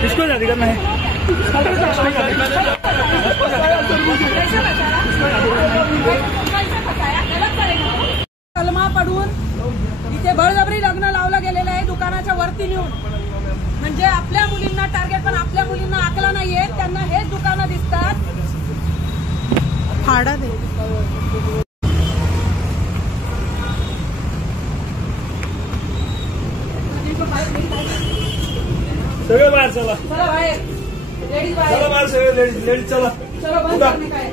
किसको शादी करना है? कलमा पडून इथे बळजबरी लग्न लावलं गेलेलं आहे दुकानाच्या वरती नेऊन. म्हणजे आपल्या मुलींना टार्गेट, पण आपल्या मुलींना आकला नाहीये. त्यांना हेच दुकानं दिसतात. फाडा दे सगळे बाहेर चला. चला बाहेर. लेडीज चला बाहेर. बाहेर सगळे लेडीज चला. चलो बंद करने का है.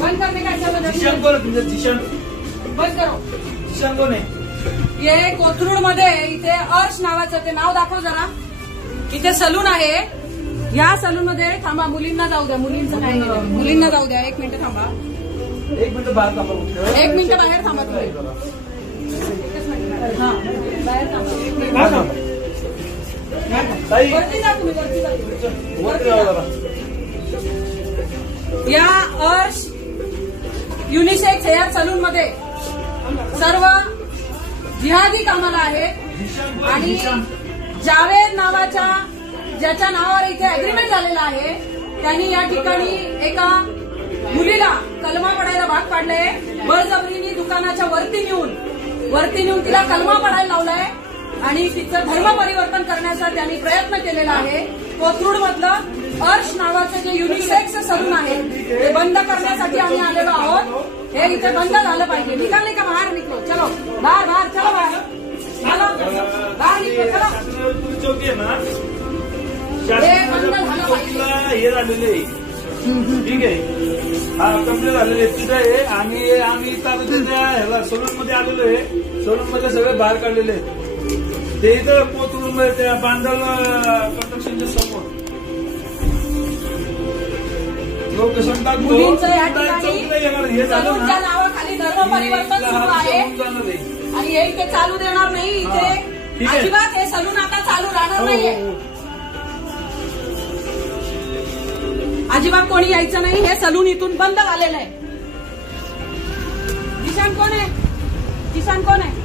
बंद करने का है. चलो जिशान कोण आहे तुमचं? जिशान बंद करो. जिशान कोण आहे? ये कोथरूड मध्ये इथे अर्श नावाचं ते नाव दाखव जरा. इथे सलून आहे. या सलून मध्ये थांबा. मुलींना जाऊ द्या. मुलींचं नाही. मुलींना जाऊ द्या. 1 मिनिट थांबा. 1 मिनिट बाहेर थांबा. 1 मिनिट बाहेर थांबा तुम्ही. हा बाहेर थांबा. ताई वरती जा तुम्ही. वरती जा. वरती जाऊ जरा. या अर्श युनिसेक्स हेअर सलून मध्ये सर्व जिहादी कामाला आहेत. आणि जावेद नावाच्या ज्याच्या नावावर इथे अग्रीमेंट झालेला आहे त्यांनी या ठिकाणी एका मुलीला कलमा पडायला भाग पाडले. बळजबरीने दुकानाच्या वरती नेऊन तिला कलमा पडायला लावलाय आणि तिचं धर्म परिवर्तन करण्याचा त्यांनी प्रयत्न केलेला आहे. कोथरूड मधलं अर्श नावाचं जे युनिसेक्स सलून आहे ते बंद करण्यासाठी आम्ही आलेलो आहोत. हे इथे बंद झालं पाहिजे. निघाले का बाहेर निघलो. चलो बाहेर चलो बाहेर. बाहेर निघलो. चला. चौकी आहे ना, हे बंद झालं पाहिजे. हे झालेले ठीक आहे. हा कंप्लीट झालेले तिथं आहे. आम्ही ह्याला सलून मध्ये आलेलो आहे. सलून मध्ये सगळे बाहेर काढलेले आहेत. ते इथं कोथरूड मध्ये त्या बांधल कंस्ट्रक्शनच्या समोर लोकेशन टाकतो. मुलींचं या ठिकाणी सलूनच्या नावाखाली धर्म परिवर्तन सुरू आहे आणि हे इथे चालू देणार नाही. इथे अजिबात हे सलून आता चालू राहणार नाहीये. अजिबात कोणी यायचं नाही. हे सलून इथून बंद झालेलं आहे. जिशान कोण आहे? जिशान कोण आहे?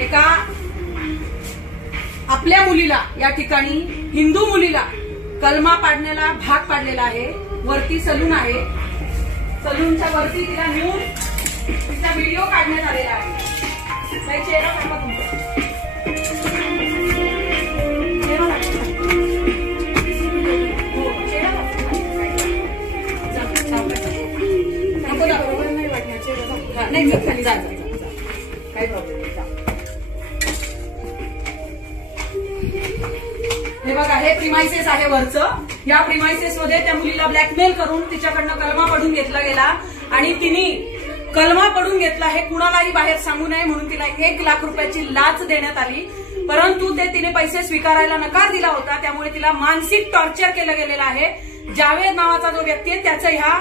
एका आपल्या मुलीला या ठिकाणी हिंदू मुलीला कलमा पाडण्याला भाग पाडलेला आहे. वरती सलून आहे. सलूनच्या वरती तिला नेऊन तिचा व्हिडिओ काढण्यात आलेला आहे. काही चेहरा दाखवा तुमचा. चेहरा दाखवा. हो, चेहरा दाखवा. नको दाखवा. नाही वाटणार चेहरा दाखवा. नाही खाली जा. काही प्रॉब्लेम नाही. हे बघा, हे प्रिमायसेस आहे वरचं. या प्रिमायसेस मध्ये त्या मुलीला ब्लॅकमेल करून तिच्याकडनं कलमा पडून घेतला गेला आणि तिने कलमा पडून घेतला हे कुणालाही बाहेर सांगू नये म्हणून तिला 1 लाख रुपयाची लाच देण्यात आली. परंतु तिने पैसे स्वीकारायला नकार दिला होता. त्यामुळे तिला मानसिक टॉर्चर केलं गेलेलं आहे. जावेद नावाचा जो व्यक्ती आहे त्याचं ह्या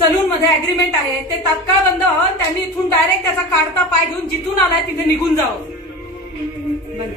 सलून मध्ये अग्रीमेंट आहे. ते तात्काळ बंद व्हावं. त्यांनी इथून डायरेक्ट त्याचा काढता पाय घेऊन जिथून आलाय तिथे निघून जावं. बंद.